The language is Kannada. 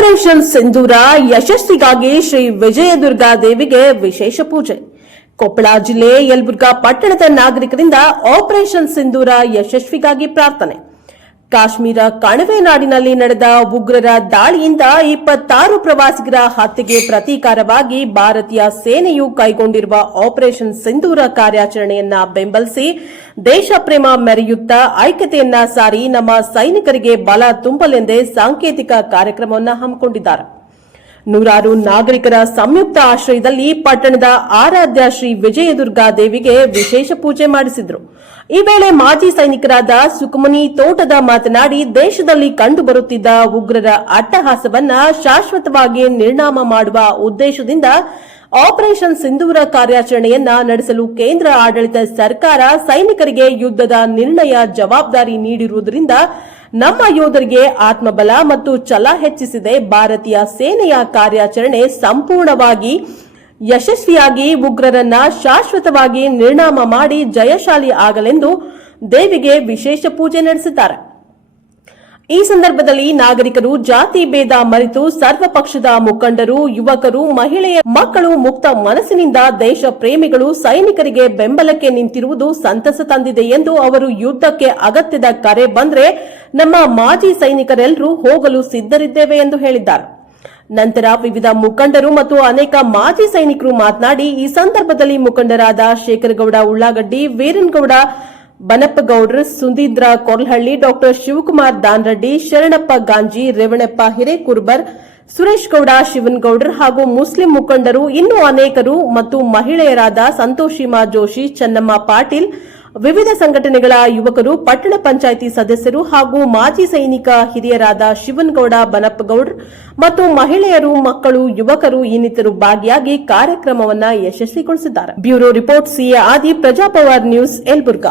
ಆಪರೇಷನ್ ಸಿಂಧೂರ ಯಶಸ್ಸಿಗಾಗಿ ಶ್ರೀ ವಿಜಯದುರ್ಗಾ ದೇವಿಗೆ ವಿಶೇಷ ಪೂಜೆ. ಕೊಪ್ಪಳ ಜಿಲ್ಲೆ ಯಲಬುರ್ಗಾ ಪಟ್ಟಣದ ನಾಗರಿಕರಿಂದ ಆಪರೇಷನ್ ಸಿಂಧೂರ ಯಶಸ್ವಿಗಾಗಿ ಪ್ರಾರ್ಥನೆ. ಕಾಶ್ಮೀರ ಕಣಿವೆ ನಾಡಿನಲ್ಲಿ ನಡೆದ ಉಗ್ರರ ದಾಳಿಯಿಂದ 26 ಪ್ರವಾಸಿಗರ ಹತ್ಯೆಗೆ ಪ್ರತೀಕಾರವಾಗಿ ಭಾರತೀಯ ಸೇನೆಯು ಕೈಗೊಂಡಿರುವ ಆಪರೇಷನ್ ಸಿಂಧೂರ ಕಾರ್ಯಾಚರಣೆಯನ್ನ ಬೆಂಬಲಿಸಿ ದೇಶ ಪ್ರೇಮ ಮೆರೆಯುತ್ತಾ ಐಕ್ಯತೆಯನ್ನ ಸಾರಿ ನಮ್ಮ ಸೈನಿಕರಿಗೆ ಬಲ ತುಂಬಲೆಂದೇ ಸಾಂಕೇತಿಕ ಕಾರ್ಯಕ್ರಮವನ್ನು ಹಮ್ಮಿಕೊಂಡಿದ್ದಾರೆ. ನೂರಾರು ನಾಗರಿಕರ ಸಂಯುಕ್ತ ಆಶ್ರಯದಲ್ಲಿ ಪಟ್ಟಣದ ಆರಾಧ್ಯ ಶ್ರೀ ವಿಜಯದುರ್ಗಾ ದೇವಿಗೆ ವಿಶೇಷ ಪೂಜೆ ಮಾಡಿಸಿದ್ರು. ಈ ವೇಳೆ ಮಾಜಿ ಸೈನಿಕರಾದ ಸುಕಮನಿ ತೋಟದ ಮಾತನಾಡಿ, ದೇಶದಲ್ಲಿ ಕಂಡುಬರುತ್ತಿದ್ದ ಉಗ್ರರ ಅಟ್ಟಹಾಸವನ್ನ ಶಾಶ್ವತವಾಗಿ ನಿರ್ನಾಮ ಮಾಡುವ ಉದ್ದೇಶದಿಂದ ಆಪರೇಷನ್ ಸಿಂಧೂರ ಕಾರ್ಯಾಚರಣೆಯನ್ನ ನಡೆಸಲು ಕೇಂದ್ರ ಆಡಳಿತ ಸರ್ಕಾರ ಸೈನಿಕರಿಗೆ ಯುದ್ಧದ ನಿರ್ಣಯ ಜವಾಬ್ದಾರಿ ನೀಡಿರುವುದರಿಂದ ನಮ್ಮ ಯೋಧರಿಗೆ ಆತ್ಮಬಲ ಮತ್ತು ಛಲ ಹೆಚ್ಚಿಸಿದೆ. ಭಾರತೀಯ ಸೇನೆಯ ಕಾರ್ಯಾಚರಣೆ ಸಂಪೂರ್ಣವಾಗಿ ಯಶಸ್ವಿಯಾಗಿ ಉಗ್ರರನ್ನ ಶಾಶ್ವತವಾಗಿ ನಿರ್ನಾಮ ಮಾಡಿ ಜಯಶಾಲಿ ಆಗಲೆಂದು ದೇವಿಗೆ ವಿಶೇಷ ಪೂಜೆ ನಡೆಸಿದ್ದಾರೆ. ಈ ಸಂದರ್ಭದಲ್ಲಿ ನಾಗರಿಕರು ಜಾತಿ ಭೇದ ಮರೆತು ಸರ್ವಪಕ್ಷದ ಮುಖಂಡರು, ಯುವಕರು, ಮಹಿಳೆಯ ಮಕ್ಕಳು ಮುಕ್ತ ಮನಸ್ಸಿನಿಂದ ದೇಶ ಪ್ರೇಮಿಗಳು ಸೈನಿಕರಿಗೆ ಬೆಂಬಲಕ್ಕೆ ನಿಂತಿರುವುದು ಸಂತಸ ತಂದಿದೆ ಎಂದು ಅವರು ಯುದ್ಧಕ್ಕೆ ಅಗತ್ಯದ ಕರೆ ಬಂದ್ರೆ ನಮ್ಮ ಮಾಜಿ ಸೈನಿಕರೆಲ್ಲರೂ ಹೋಗಲು ಸಿದ್ಧರಿದ್ದೇವೆ ಎಂದು ಹೇಳಿದ್ದಾರೆ. ನಂತರ ವಿವಿಧ ಮುಖಂಡರು ಮತ್ತು ಅನೇಕ ಮಾಜಿ ಸೈನಿಕರು ಮಾತನಾಡಿ, ಈ ಸಂದರ್ಭದಲ್ಲಿ ಮುಖಂಡರಾದ ಶೇಖರಗೌಡ ಉಳ್ಳಾಗಡ್ಡಿ, ವೀರನಗೌಡ ಬನಪ್ಪಗೌಡ್ರ, ಸುಧೀಂದ್ರ ಕೊರ್ಲಹಳ್ಳಿ, ಡಾಕ್ಟರ್ ಶಿವಕುಮಾರ್ ದಾನರೆಡ್ಡಿ, ಶರಣಪ್ಪ ಗಾಂಜಿ, ರೇವಣಪ್ಪ ಹಿರೇಕುರ್ಬರ್, ಸುರೇಶ್ ಗೌಡ ಶಿವನಗೌಡರ್ ಹಾಗೂ ಮುಸ್ಲಿಂ ಮುಖಂಡರು ಇನ್ನೂ ಅನೇಕರು ಮತ್ತು ಮಹಿಳೆಯರಾದ ಸಂತೋಷಿಮಾ ಜೋಶಿ, ಚೆನ್ನಮ್ಮ ಪಾಟೀಲ್, ವಿವಿಧ ಸಂಘಟನೆಗಳ ಯುವಕರು, ಪಟ್ಟಣ ಪಂಚಾಯಿತಿ ಸದಸ್ಯರು ಹಾಗೂ ಮಾಜಿ ಸೈನಿಕ ಹಿರಿಯರಾದ ಶಿವನಗೌಡ ಬನಪ್ಪಗೌಡ್ರ ಮತ್ತು ಮಹಿಳೆಯರು, ಮಕ್ಕಳು, ಯುವಕರು ಇನ್ನಿತರು ಭಾಗಿಯಾಗಿ ಕಾರ್ಯಕ್ರಮವನ್ನು ಯಶಸ್ವಿಗೊಳಿಸಿದ್ದಾರೆ. ಬ್ಯೂರೋ ರಿಪೋರ್ಟ್ ಸಿಎ ಆದಿ, ಪ್ರಜಾಪವರ್ ನ್ಯೂಸ್, ಯಲಬುರ್ಗಾ.